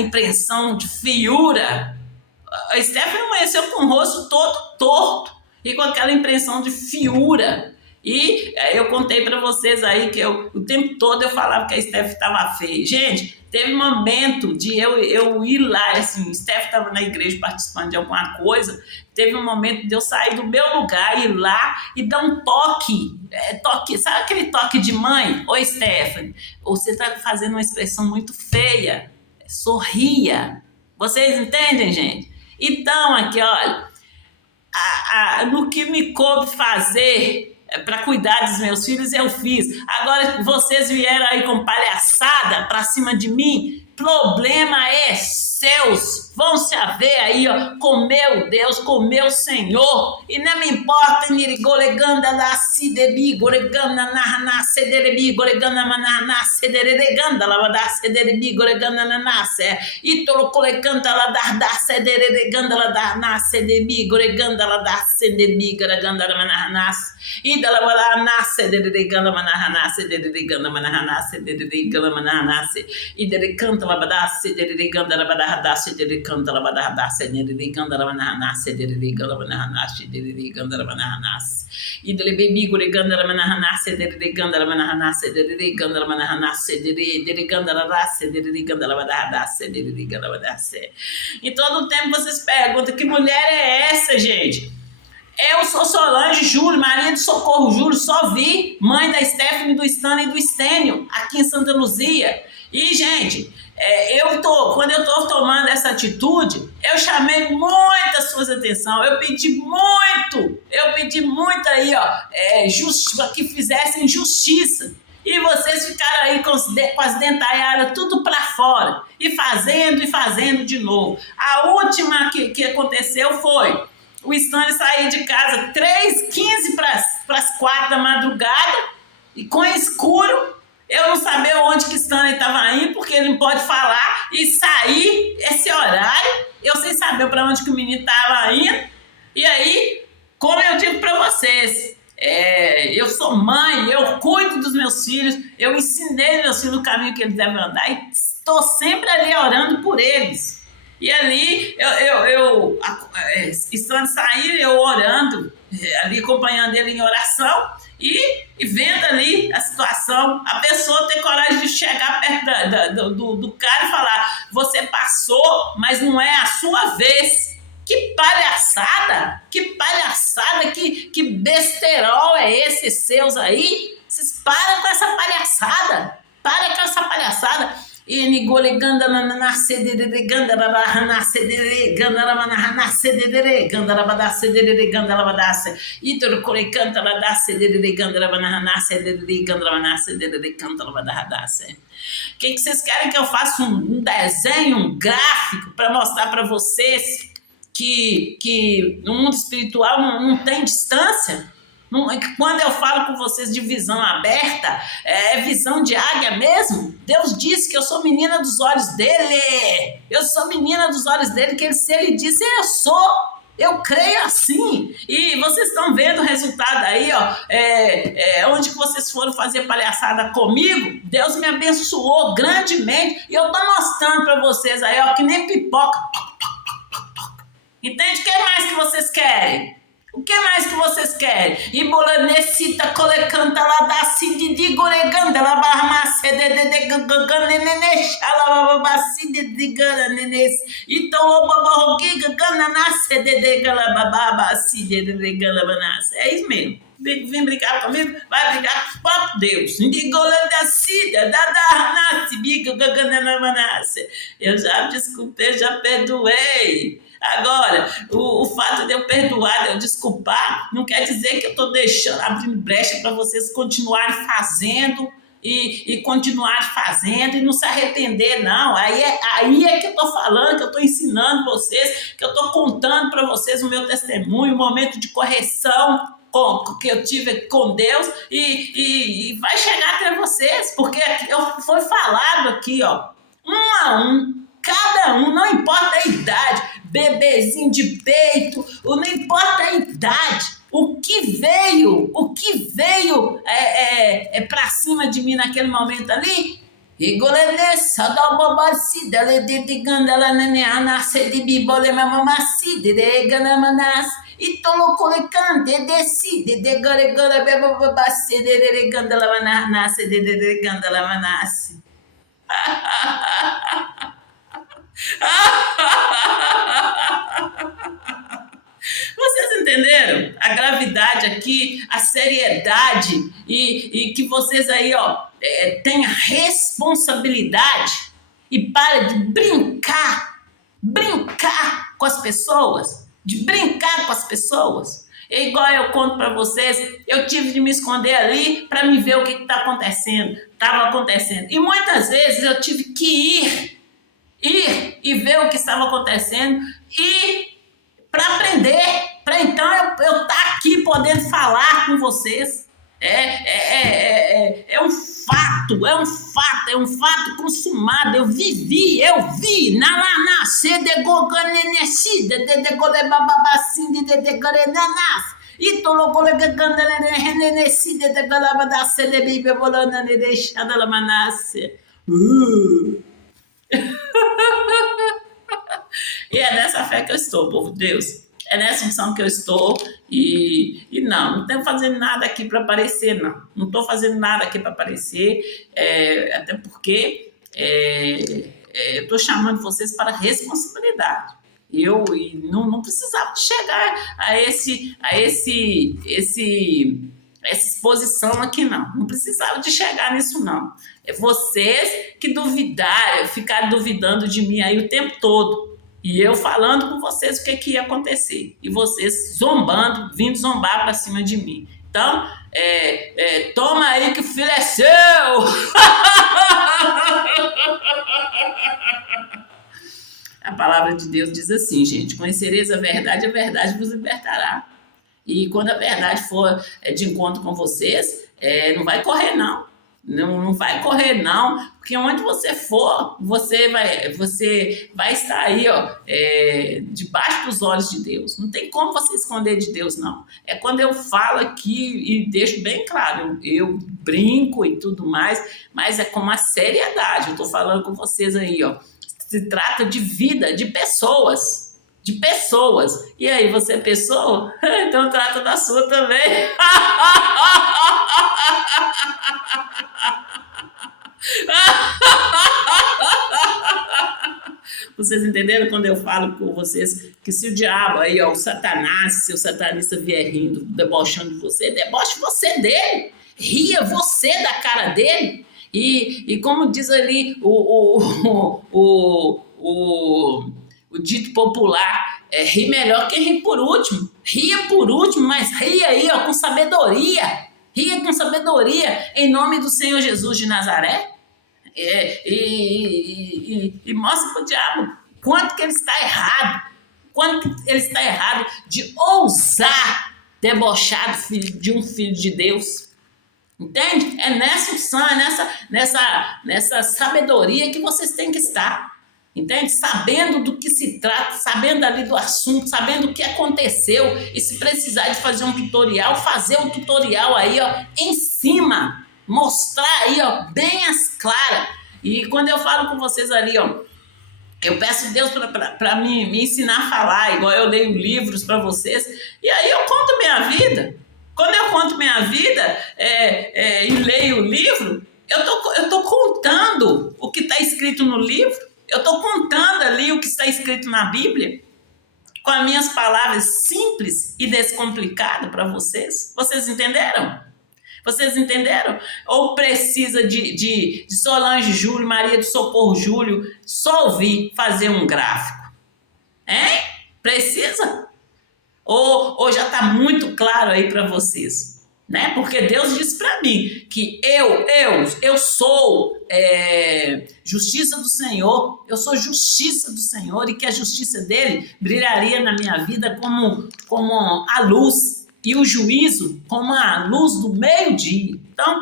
impressão de feiura. A Stephanie amanheceu com o rosto todo torto e com aquela impressão de feiura. E eu contei para vocês aí que o tempo todo eu falava que a Steph estava feia. Gente, teve um momento de eu ir lá, assim, o Steph estava na igreja participando de alguma coisa, teve um momento de eu sair do meu lugar, ir lá e dar um toque, sabe aquele toque de mãe? Oi, Stephanie, você está fazendo uma expressão muito feia, sorria. Vocês entendem, gente? Então, aqui, olha, no que me coube fazer para cuidar dos meus filhos, eu fiz. Agora vocês vieram aí com palhaçada para cima de mim, problema é seus. Vão se haver aí, ó, com meu Deus, com meu Senhor. E não me importa, nirigoleganda lá, sidebi, goreganda na sederebi, goreganda na sedereganda lá, da sederebi, goreganda na se. E tolocolecanta lá, da sedereganda lá, na sedebi, goreganda lá, da sedebi, goreganda na e da lá, na sedereganda na sedereganda na sedereganda na e de canta lá, da sedereganda lá, Gandalabadahadasse, Gandalabadahadasse, Gandalamanahanasse, Gandalamanahanasse, Gandalamanahanasse. Idele baby gure gandara manahanasse de gandara manahanasse de gandara manahanasse de gandara rasse de gandara badadasse de gandara badadasse. E todo tempo vocês perguntam que mulher é essa, gente? Eu sou Solange Júlio, Maria de Socorro Júlio, só vi, mãe da Stephanie, do Stanley e do Estênio, aqui em Santa Luzia. E, gente, quando eu tô tomando essa atitude, eu chamei muita sua atenção, eu pedi muito aí, ó, que fizessem justiça. E vocês ficaram aí com as dentalhadas tudo para fora, e fazendo de novo. A última que aconteceu foi o Stanley sair de casa 3h15 para as 4 da madrugada, e com escuro, eu não sabia onde que Stanley estava indo, porque ele não pode falar, e sair esse horário, eu sem saber para onde que o menino estava indo. E aí, como eu digo para vocês, eu sou mãe, eu cuido dos meus filhos, eu ensinei meus filhos o caminho que eles devem andar, e estou sempre ali orando por eles. E ali, estando saindo, eu orando, ali acompanhando ele em oração, e vendo ali a situação, a pessoa ter coragem de chegar perto do cara e falar: você passou, mas não é a sua vez. Que palhaçada, que besterol é esse seus aí? Vocês param com essa palhaçada, E Nigole Gandala Nascedere Gandala Nascedere Gandala Nascedere Gandala Badacedere Gandala Badace Itor Core Cantala Dacedere Gandala Nascedere Gandala Nascedere Cantala Badadace. O que vocês querem que eu faça um desenho, um gráfico para mostrar para vocês que no mundo espiritual não tem distância? Quando eu falo com vocês de visão aberta, é visão de águia mesmo. Deus disse que eu sou menina dos olhos dele. Eu sou menina dos olhos dele, que se ele disse, eu sou. Eu creio assim. E vocês estão vendo o resultado aí, ó. Onde que vocês foram fazer palhaçada comigo, Deus me abençoou grandemente. E eu tô mostrando para vocês aí, ó, que nem pipoca. Entende? O que mais que vocês querem? O que mais que vocês querem? E bolanecita colecanta lá da cidi de goreganda lá barra cede de ganenene chala babacide de ganenes então o babarroquiga ganana cede de galababa cide de galabanace. É isso mesmo. Vem brincar comigo? Vai brincar com o próprio Deus. Eu já desculpei, já perdoei. Agora, o fato de eu perdoar, de eu desculpar, não quer dizer que eu estou abrindo brecha para vocês continuarem fazendo e continuarem fazendo e não se arrepender, não. Aí é que eu estou falando, que eu estou ensinando vocês, que eu estou contando para vocês o meu testemunho, o momento de correção que eu tive com Deus e vai chegar até vocês, porque foi falado aqui, ó, um a um, cada um, não importa a idade, bebezinho de peito, não importa a idade, o que veio pra cima de mim naquele momento ali, e tolocolecante decide de gore gore beba babasi de gandala manase de gandala manase. Vocês entenderam a gravidade aqui, a seriedade e que vocês aí, ó, tenham responsabilidade e parem de brincar com as pessoas, É igual eu conto para vocês, eu tive de me esconder ali para me ver o que estava acontecendo. E muitas vezes eu tive que ir e ver o que estava acontecendo e para aprender, para então eu estar aqui podendo falar com vocês. É um fato consumado. Eu vi, na nascer de goganeneci, de golebababaci, de gorenanas. E tologoleganeneci, de galabadace, de bibebolana, de deixada la manasse. E é nessa fé que eu estou, povo de Deus. É nessa unção que eu estou e não estou fazendo nada aqui para aparecer, não. Não estou fazendo nada aqui para aparecer, até porque eu estou chamando vocês para responsabilidade. Eu não precisava de chegar a essa exposição aqui, não. Não precisava de chegar nisso, não. É vocês que duvidaram, ficaram duvidando de mim aí o tempo todo. E eu falando com vocês o que ia acontecer. E vocês zombando, vindo zombar para cima de mim. Então, toma aí que o filho é seu! A palavra de Deus diz assim, gente: conhecereis a verdade vos libertará. E quando a verdade for de encontro com vocês, não vai correr, não. Não vai correr, não, porque onde você for, você vai estar aí, ó, debaixo dos olhos de Deus. Não tem como você esconder de Deus, não. É quando eu falo aqui e deixo bem claro, eu brinco e tudo mais, mas é com uma seriedade. Eu estou falando com vocês aí, ó. Se trata de vida, de pessoas. De pessoas. E aí, você é pessoa? Então trata da sua também. Vocês entenderam quando eu falo com vocês que se o diabo aí, ó, o Satanás, se o satanista vier rindo, debochando de você, deboche você dele. Ria você da cara dele. E como diz ali o dito popular, ri melhor que rir por último. Ria por último, mas ria aí, ó, com sabedoria. Ria com sabedoria, em nome do Senhor Jesus de Nazaré. E mostra para o diabo quanto que ele está errado. Quanto que ele está errado de ousar debochar de um filho de Deus. Entende? É nessa unção, nessa sabedoria que vocês têm que estar. Entende? Sabendo do que se trata, sabendo ali do assunto, sabendo o que aconteceu. E se precisar de fazer um tutorial, fazer um tutorial aí, ó, em cima. Mostrar aí, ó, bem as claras. E quando eu falo com vocês ali, ó, eu peço a Deus para me ensinar a falar, igual eu leio livros para vocês. E aí eu conto minha vida. Quando eu conto minha vida e leio o livro, eu tô contando o que está escrito no livro. Eu estou contando ali o que está escrito na Bíblia, com as minhas palavras simples e descomplicadas para vocês. Vocês entenderam? Vocês entenderam? Ou precisa de Solange Júlio, Maria do Socorro Júlio, só ouvir fazer um gráfico? Hein? Precisa? Ou já está muito claro aí para vocês? Né? Porque Deus disse para mim que eu sou justiça do Senhor, eu sou justiça do Senhor e que a justiça dele brilharia na minha vida como a luz e o juízo como a luz do meio-dia. Então,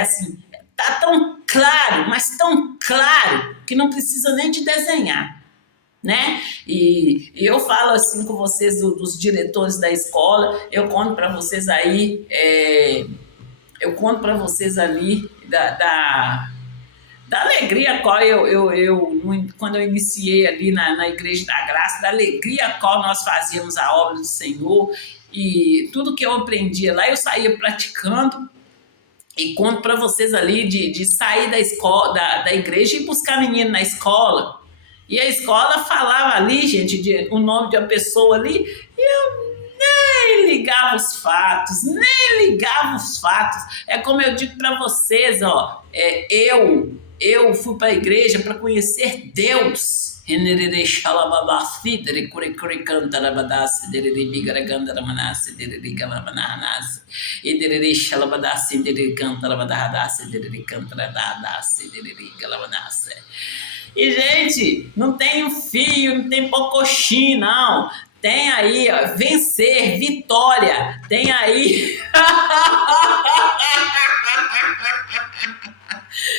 assim, tá tão claro, mas tão claro que não precisa nem de desenhar. Né? E eu falo assim com vocês dos diretores da escola, eu conto para vocês aí, da alegria qual quando eu iniciei ali na Igreja da Graça, da alegria qual nós fazíamos a obra do Senhor, e tudo que eu aprendia lá eu saía praticando. E conto para vocês ali de sair da escola, da igreja e buscar menino na escola. E a escola falava ali, gente, o nome de uma pessoa ali, e eu nem ligava os fatos. É como eu digo para vocês, ó, eu fui para a igreja para conhecer Deus. E, gente, não tem um fio, não tem pocoxim, não. Tem aí, ó, vencer, vitória. Tem aí.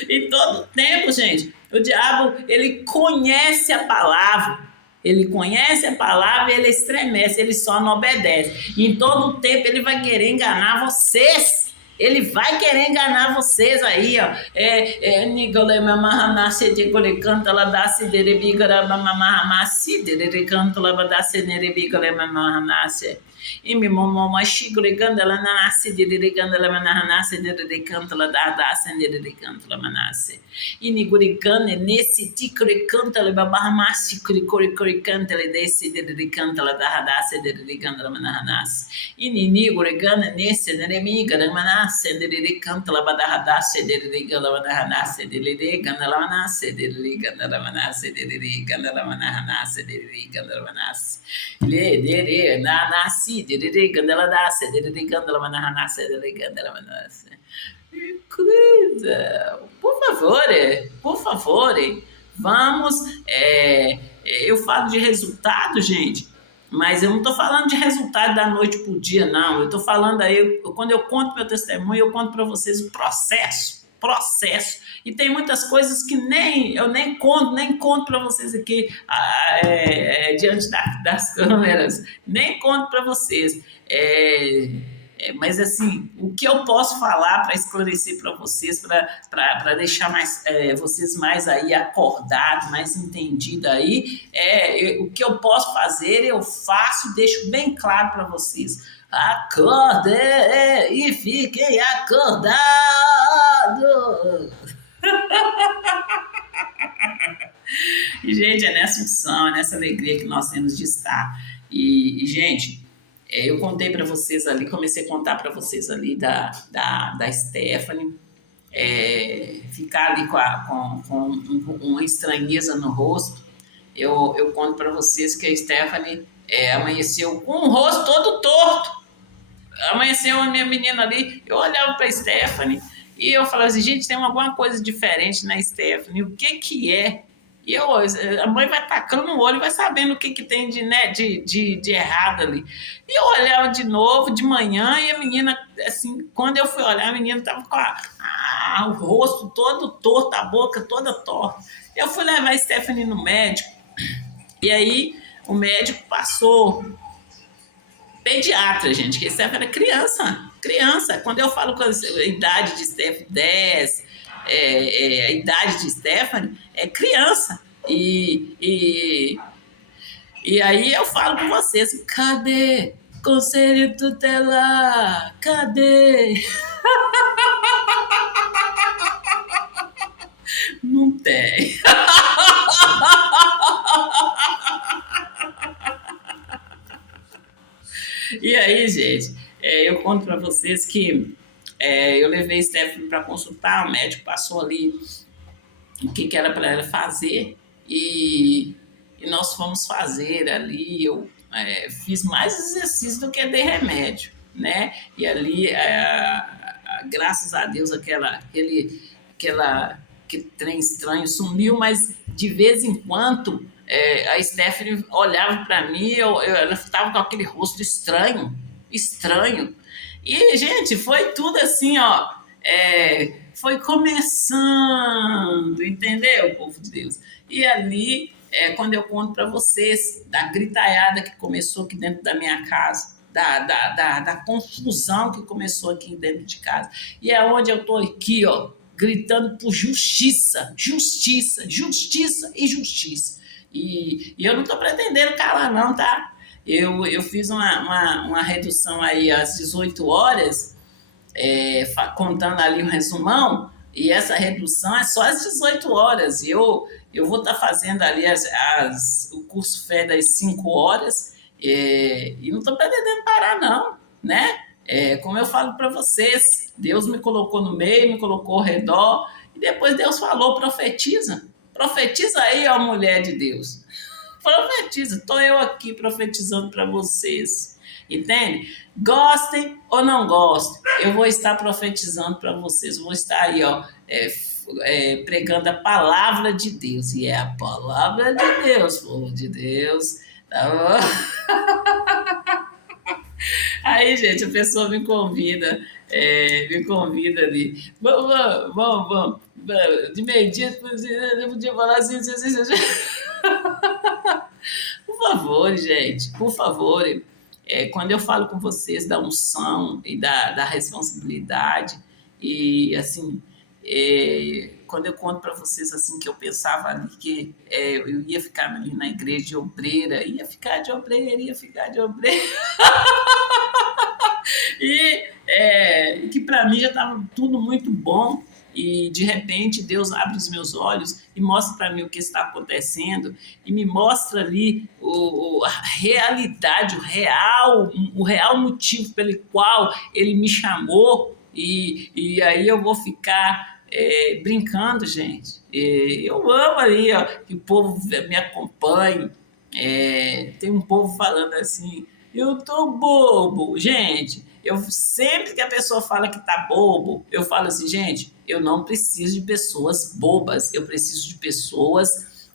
E todo tempo, gente, o diabo, ele conhece a palavra. Ele conhece a palavra e ele estremece, ele só não obedece. E em todo tempo ele vai querer enganar vocês. Ele vai querer enganar vocês aí, ó. Nigole mamahanase de gole canta la dase de rebigara mamahamasi de canta la badase nerebigole mamahanase. E me mamama shigole ganda la nanase de ganda la manahanase de canta la dase de canta la manase. E nigole gane nesse ticre canta la babahamasi cori canta le desse de canta la dase de ganda la manahanase. E nigole gane nesse neremiga manase de canta la badahadase de ganda la manase de ganda la manase de ganda la manase de ganda la manase de ganda la manase le de na nasi de ganda la dase de ganda la manase de ganda la manase. Querida, por favor, vamos. Eu falo de resultado, gente, mas eu não estou falando de resultado da noite para o dia, não. Eu estou falando aí, quando eu conto meu testemunho, eu conto para vocês o processo. E tem muitas coisas que eu nem conto para vocês aqui diante das câmeras, nem conto para vocês. Mas assim, o que eu posso falar para esclarecer para vocês, para deixar vocês mais aí acordados, mais entendidos aí, o que eu posso fazer, eu faço e deixo bem claro para vocês. Acorde e fiquem acordados. E, gente, é nessa unção, é nessa alegria que nós temos de estar. E gente, eu contei para vocês ali, comecei a contar para vocês ali da Stephanie, ficar ali com uma estranheza no rosto. Eu conto para vocês que a Stephanie amanheceu com o rosto todo torto. Amanheceu a minha menina ali, eu olhava para a Stephanie e eu falava assim, gente, tem alguma coisa diferente na Stephanie, o que é? E a mãe vai tacando no olho, vai sabendo o que tem de errado ali. E eu olhava de novo, de manhã, e a menina, assim, quando eu fui olhar, a menina estava com o rosto todo torto, a boca toda torta. Eu fui levar a Stephanie no médico, e aí o médico passou pediatra, gente, que Stephanie era criança. Quando eu falo com a idade de Stephanie, 10, a idade de Stephanie é criança. E aí eu falo com vocês, cadê conselho tutelar? Cadê? Não tem. E aí, gente, eu conto para vocês que eu levei Stephanie para consultar, o médico passou ali o que era para ela fazer e nós fomos fazer ali. Eu fiz mais exercício do que dei remédio, né? E ali, graças a Deus, aquele trem estranho sumiu, mas de vez em quando a Stephanie olhava para mim, ela estava com aquele rosto estranho. E, gente, foi tudo assim, ó. Foi começando, entendeu, povo de Deus? E ali, quando eu conto para vocês da gritalhada que começou aqui dentro da minha casa, da confusão que começou aqui dentro de casa, e é onde eu tô aqui, ó, gritando por justiça. E eu não estou pretendendo calar, não, tá? Eu fiz uma redução aí às 18 horas, contando ali um resumão, e essa redução é só às 18 horas. E eu vou estar fazendo ali o curso fé das 5 horas, e não estou pretendendo parar, não, né? Como eu falo para vocês, Deus me colocou no meio, me colocou ao redor, e depois Deus falou, profetiza. Profetiza aí, ó, mulher de Deus. Profetiza. Estou eu aqui profetizando para vocês. Entende? Gostem ou não gostem, eu vou estar profetizando para vocês. Vou estar aí, ó, pregando a palavra de Deus. E é a palavra de Deus, povo de Deus. Tá bom? Aí, gente, a pessoa me convida ali. Vamos. De meio-dia, eu podia falar assim. Por favor, gente, por favor. Quando eu falo com vocês da unção e da responsabilidade, e assim, quando eu conto para vocês assim que eu pensava ali que eu ia ficar ali na igreja de obreira, ia ficar de obreira, que para mim já estava tudo muito bom. E de repente Deus abre os meus olhos e mostra para mim o que está acontecendo e me mostra ali a realidade, o real motivo pelo qual Ele me chamou. E aí eu vou ficar brincando, gente. Eu amo ali, ó, que o povo me acompanhe. Tem um povo falando assim, eu tô bobo. Gente, eu sempre que a pessoa fala que tá bobo, eu falo assim, gente, eu não preciso de pessoas bobas, eu preciso de pessoas,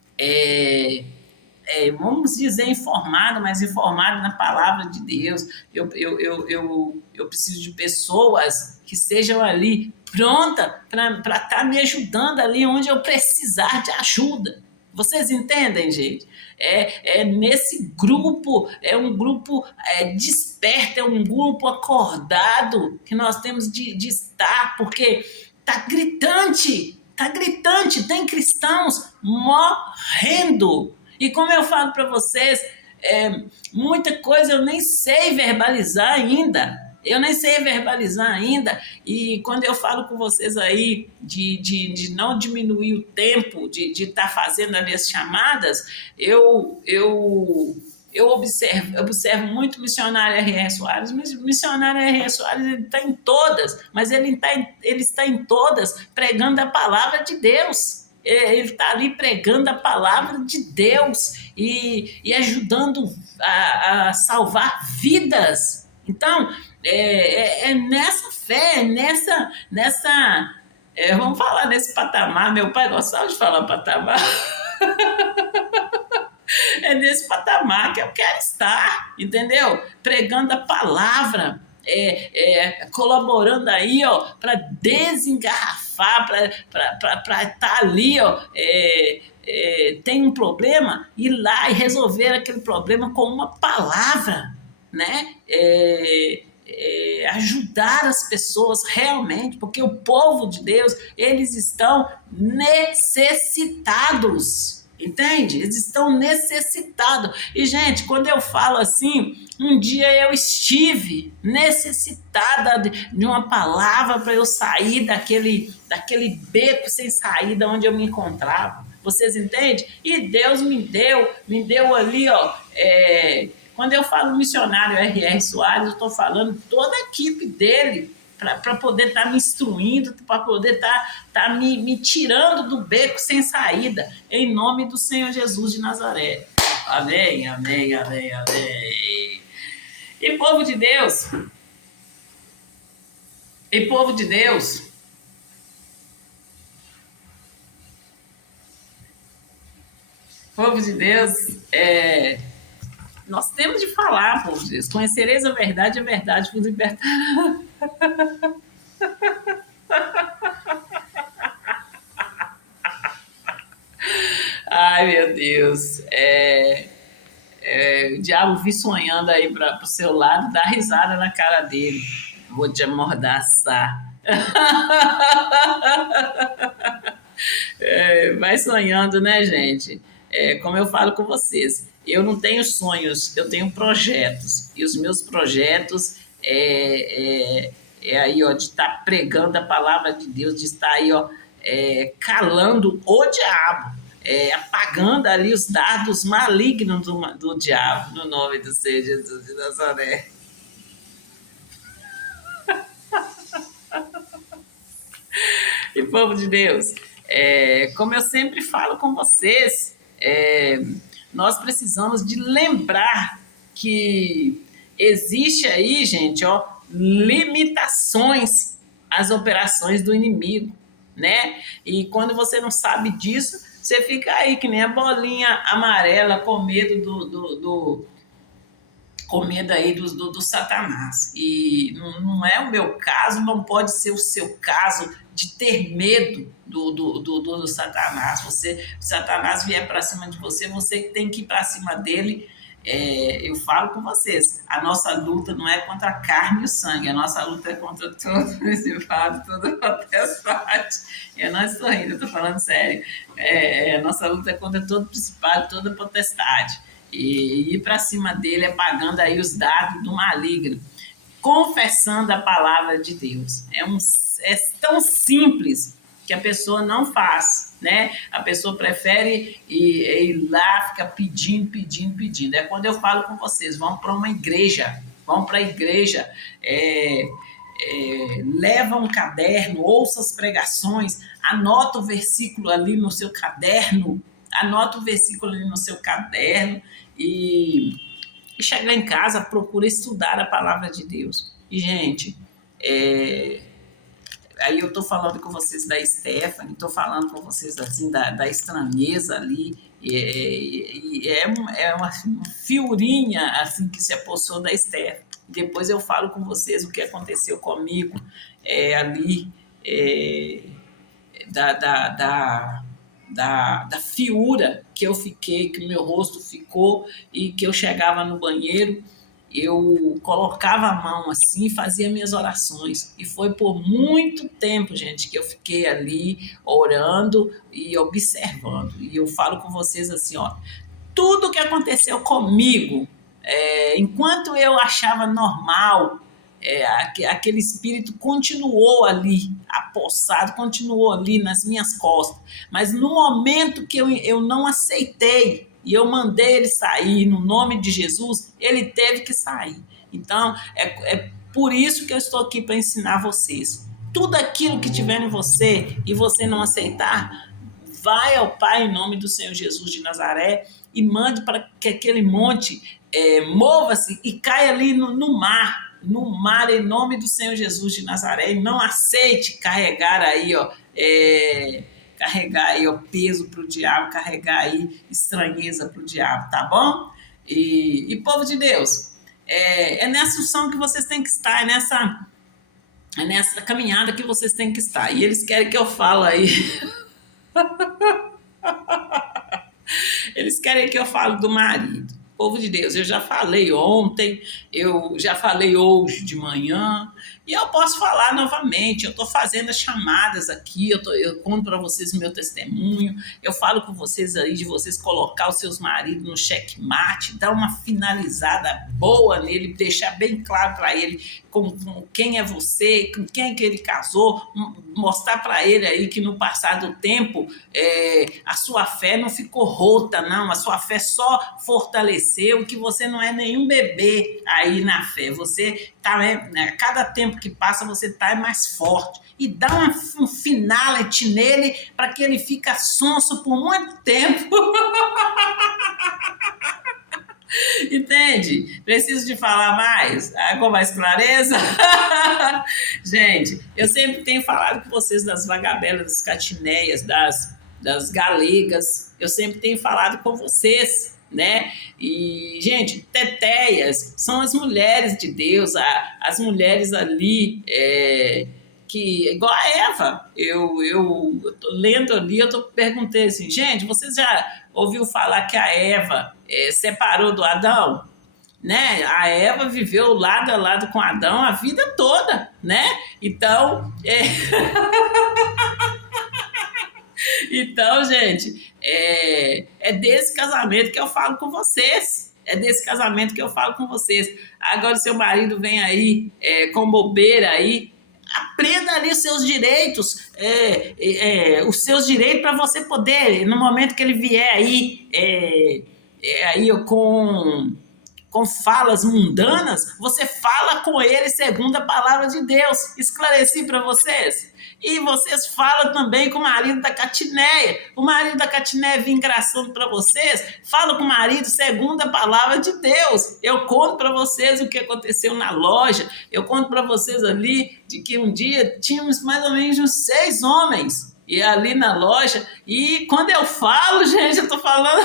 vamos dizer, informadas, mas informadas na palavra de Deus. Eu preciso de pessoas que estejam ali pronta para estar me ajudando ali onde eu precisar de ajuda. Vocês entendem, gente? Nesse grupo, é um grupo desperto, é um grupo acordado que nós temos de estar, porque tá gritante, tem cristãos morrendo. E como eu falo para vocês, muita coisa eu nem sei verbalizar ainda. E quando eu falo com vocês aí de não diminuir o tempo de estar fazendo as minhas chamadas, eu observo muito o missionário R.R. Soares. O missionário R.R. Soares, ele está em todas, mas ele está em todas pregando a palavra de Deus. Ele está ali pregando a palavra de Deus e ajudando a salvar vidas. Então, nessa fé, vamos falar nesse patamar. Meu pai gostava de falar patamar. É nesse patamar que eu quero estar, entendeu? Pregando a palavra, colaborando aí, ó, para desengarrafar, para estar ali, ó, tem um problema, ir lá e resolver aquele problema com uma palavra, né? Ajudar as pessoas realmente, porque o povo de Deus, eles estão necessitados. Entende? Eles estão necessitados. E, gente, quando eu falo assim, um dia eu estive necessitada de uma palavra para eu sair daquele beco sem saída onde eu me encontrava. Vocês entendem? E Deus me deu ali, ó. Quando eu falo missionário R.R. Soares, eu estou falando toda a equipe dele, para poder estar me instruindo, para poder estar me tirando do beco sem saída, em nome do Senhor Jesus de Nazaré. Amém, amém, amém, amém. E povo de Deus, nós temos de falar, povo de Deus, conhecereis a verdade vos libertará. Ai, meu Deus. O diabo vi sonhando aí para o seu lado, dá risada na cara dele. Vou te amordaçar. Vai sonhando, né, gente? Como eu falo com vocês, eu não tenho sonhos, eu tenho projetos. E os meus projetos aí, ó, de estar pregando a palavra de Deus, de estar aí, ó, calando o diabo, apagando ali os dardos malignos do diabo, no nome do Senhor Jesus de Nazaré. E povo de Deus, como eu sempre falo com vocês, nós precisamos de lembrar que existe aí, gente, ó, limitações às operações do inimigo, né? E quando você não sabe disso, você fica aí que nem a bolinha amarela com medo com medo aí do Satanás. E não é o meu caso, não pode ser o seu caso de ter medo do Satanás. O Satanás vier para cima de você, você tem que ir para cima dele Eu falo com vocês, a nossa luta não é contra a carne e o sangue, a nossa luta é contra todo principado, toda potestade. Eu não estou rindo, eu estou falando sério. A nossa luta é contra todo principado, toda potestade. E ir para cima dele é pagando aí os dados do maligno, confessando a palavra de Deus. É tão simples que a pessoa não faz, né? A pessoa prefere ir lá, ficar pedindo. É quando eu falo com vocês, vão para uma igreja, vão para a igreja, leva um caderno, ouça as pregações, anota o versículo ali no seu caderno, e chegar em casa, procura estudar a palavra de Deus. E, gente, aí eu estou falando com vocês da Stephanie, estou falando com vocês assim da estranheza ali, é uma figurinha assim que se apossou da Stephanie. Depois eu falo com vocês o que aconteceu comigo ali, da fiura que eu fiquei, que o meu rosto ficou, e que eu chegava no banheiro, eu colocava a mão assim e fazia minhas orações. E foi por muito tempo, gente, que eu fiquei ali orando e observando. E eu falo com vocês assim, ó, tudo que aconteceu comigo, enquanto eu achava normal, aquele espírito continuou ali, apossado, continuou ali nas minhas costas. Mas no momento que eu não aceitei e eu mandei ele sair no nome de Jesus, ele teve que sair. Então, é por isso que eu estou aqui para ensinar vocês. Tudo aquilo que tiver em você e você não aceitar, vai ao Pai em nome do Senhor Jesus de Nazaré e mande para que aquele monte mova-se e caia ali no mar, em nome do Senhor Jesus de Nazaré. E não aceite carregar aí, peso para o diabo, carregar aí estranheza para o diabo, tá bom? E povo de Deus, é nessa unção que vocês têm que estar, é nessa caminhada que vocês têm que estar. E eles querem que eu fale aí. Eles querem que eu fale do marido. Povo de Deus, eu já falei ontem, eu já falei hoje de manhã, e eu posso falar novamente. Eu estou fazendo as chamadas aqui, eu conto para vocês o meu testemunho, eu falo com vocês aí de vocês colocar os seus maridos no checkmate, dar uma finalizada boa nele, deixar bem claro para ele com quem é você, com quem é que ele casou, mostrar para ele aí que no passar do tempo a sua fé não ficou rota, não, a sua fé só fortaleceu, que você não é nenhum bebê aí na fé, você tá, cada tempo que passa você tá mais forte, e dá um finalete nele para que ele fique sonso por muito tempo. Entende? Preciso de falar mais? Com mais clareza? Gente, eu sempre tenho falado com vocês das vagabelas, das catineias, das galegas. Eu sempre tenho falado com vocês, né? E, gente, tetéias são as mulheres de Deus, as mulheres ali, que, igual a Eva, eu tô lendo ali, perguntei assim, gente, vocês já ouviu falar que a Eva separou do Adão? Né? A Eva viveu lado a lado com Adão a vida toda, né? Então, então, gente, é desse casamento que eu falo com vocês. É desse casamento que eu falo com vocês. Agora, seu marido vem aí com bobeira aí, aprenda ali os seus direitos, os seus direitos para você poder, no momento que ele vier aí, aí com falas mundanas, você fala com ele segundo a palavra de Deus. Esclareci para vocês? E vocês falam também com o marido da Catineia. O marido da Catineia vem engraçando para vocês. Fala com o marido segundo a palavra de Deus. Eu conto para vocês o que aconteceu na loja. Eu conto para vocês ali de que um dia tínhamos mais ou menos uns 6 homens e ali na loja. E quando eu falo, gente, eu tô falando...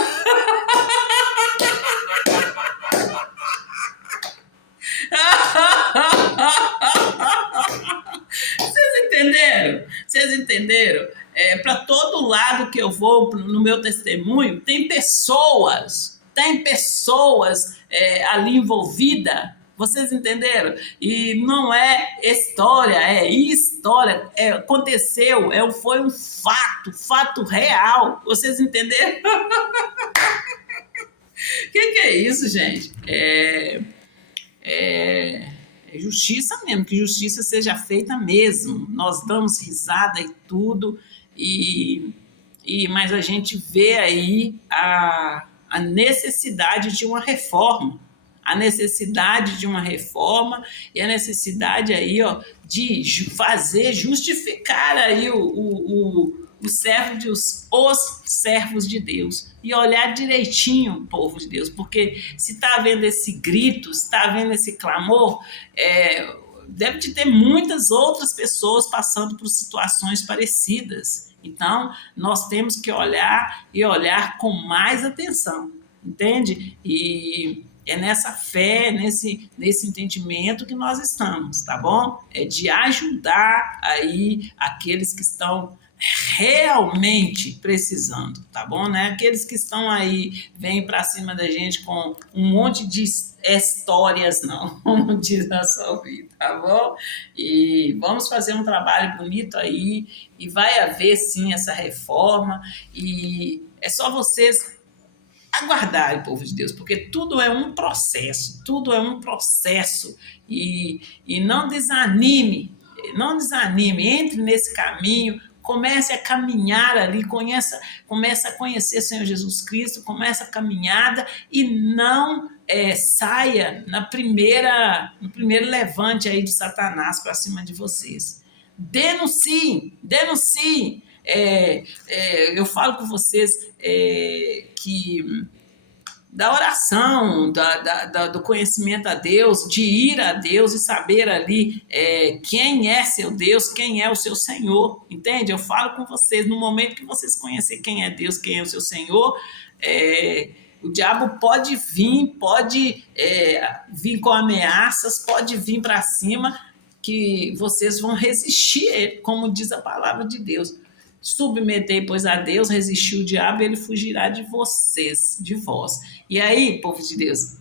Vocês entenderam? Para todo lado que eu vou no meu testemunho, tem pessoas tem pessoas ali envolvidas. Vocês entenderam? E não é história, é história. Aconteceu, foi um fato real. Vocês entenderam? O que é isso, gente? É justiça mesmo, que justiça seja feita mesmo. Nós damos risada e tudo, mas a gente vê aí a necessidade de uma reforma. A necessidade de uma reforma e a necessidade aí, ó, de fazer, justificar aí os servos de Deus e olhar direitinho o povo de Deus, porque se está havendo esse grito, se está havendo esse clamor, deve de ter muitas outras pessoas passando por situações parecidas. Então, nós temos que olhar e olhar com mais atenção, entende? E é nessa fé, nesse entendimento que nós estamos, tá bom? É de ajudar aí aqueles que estão realmente precisando, tá bom, né? Aqueles que estão aí, vêm para cima da gente com um monte de histórias, não, como diz a Salvi, tá bom? E vamos fazer um trabalho bonito aí, e vai haver sim essa reforma, e é só vocês aguardar, povo de Deus, porque tudo é um processo, e não desanime, entre nesse caminho, comece a caminhar ali, comece a conhecer o Senhor Jesus Cristo, comece a caminhada e não saia no primeiro levante aí de Satanás para cima de vocês. Denunciem. Eu falo com vocês que da oração, do conhecimento a Deus, de ir a Deus e saber ali quem é seu Deus, quem é o seu Senhor, entende? Eu falo com vocês, no momento que vocês conhecerem quem é Deus, quem é o seu Senhor, o diabo pode vir com ameaças, pode vir para cima, que vocês vão resistir, como diz a palavra de Deus. Submetei, pois, a Deus, resistir o diabo, ele fugirá de vocês, de vós. E aí, povo de Deus,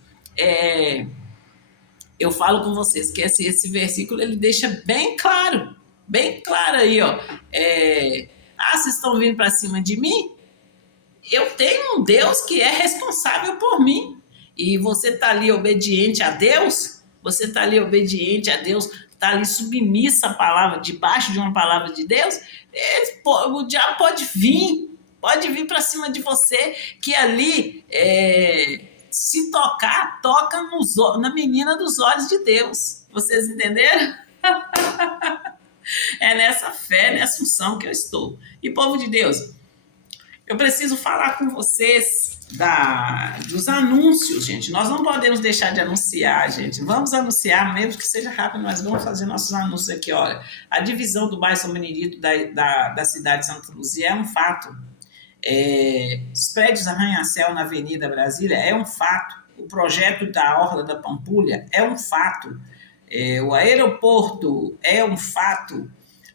eu falo com vocês que esse versículo, ele deixa bem claro aí, ó. Vocês estão vindo para cima de mim? Eu tenho um Deus que é responsável por mim. E você está ali obediente a Deus? Você está ali obediente a Deus? Está ali submissa à palavra, debaixo de uma palavra de Deus? O diabo pode vir para cima de você, que ali, se toca na menina dos olhos de Deus. Vocês entenderam? É nessa fé, nessa unção que eu estou. E, povo de Deus, eu preciso falar com vocês dos anúncios, gente. Nós não podemos deixar de anunciar, gente. Vamos anunciar, mesmo que seja rápido, nós vamos fazer nossos anúncios aqui. Olha, a divisão do bairro São Benedito da cidade de Santa Luzia é um fato. Os prédios Arranha-Céu na Avenida Brasília é um fato. O projeto da Orla da Pampulha é um fato. O aeroporto é um fato.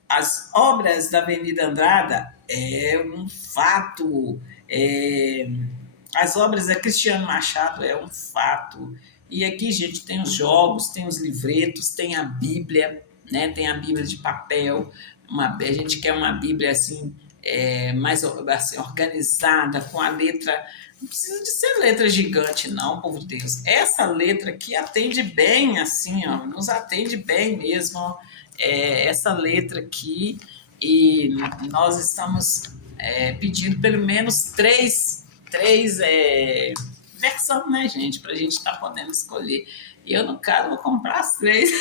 As obras da Avenida Andrada é um fato. As obras da Cristiano Machado é um fato. E aqui, gente, tem os jogos, tem os livretos, tem a Bíblia, né? Tem a Bíblia de papel. A gente quer uma Bíblia assim, mais assim, organizada, com a letra. Não precisa de ser letra gigante, não, povo de Deus. Essa letra aqui atende bem, assim, ó, nos atende bem mesmo, ó. Essa letra aqui, e nós estamos pedindo pelo menos três versões, né, gente, para a gente estar podendo escolher. E eu, no caso, vou comprar as 3.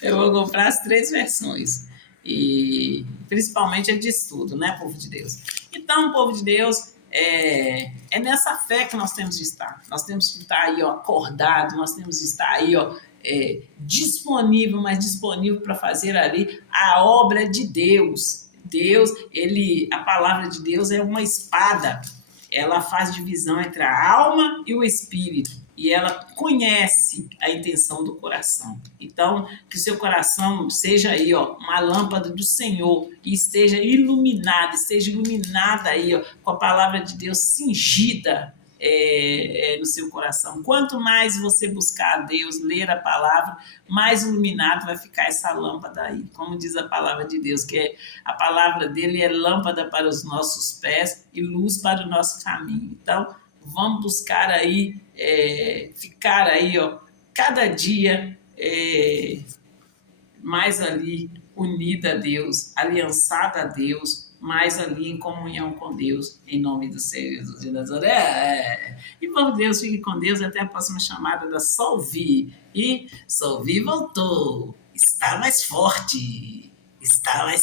Eu vou comprar as 3 versões. E principalmente a de estudo, né, povo de Deus? Então, povo de Deus, é nessa fé que nós temos de estar. Nós temos de estar aí, ó, acordado, nós temos de estar aí, ó, disponível para fazer ali a obra de Deus. Deus, a palavra de Deus é uma espada. ela faz divisão entre a alma e o espírito. E ela conhece a intenção do coração. Então, que o seu coração seja aí, ó, uma lâmpada do Senhor e esteja iluminada aí, ó, com a palavra de Deus cingida no seu coração. Quanto mais você buscar a Deus, ler a palavra, mais iluminado vai ficar essa lâmpada aí. Como diz a palavra de Deus, que a palavra dele é lâmpada para os nossos pés e luz para o nosso caminho. Então, vamos buscar aí, ficar aí, ó, cada dia mais ali unida a Deus, aliançada a Deus, mais ali em comunhão com Deus, em nome do Senhor Jesus de Nazaré. E vamos, Deus, fique com Deus, até a próxima chamada da Solvi. E Solvi voltou, está mais forte, está mais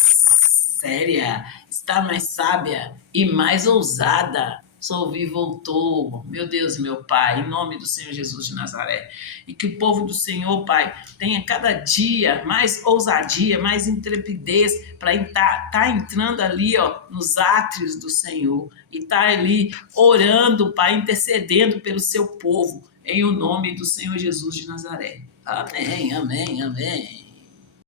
séria, está mais sábia e mais ousada. Solvi voltou, meu Deus, meu Pai, em nome do Senhor Jesus de Nazaré. E que o povo do Senhor, Pai, tenha cada dia mais ousadia, mais intrepidez para tá entrando ali, ó, nos átrios do Senhor e tá ali orando, Pai, intercedendo pelo seu povo, em o nome do Senhor Jesus de Nazaré. Amém, amém, amém.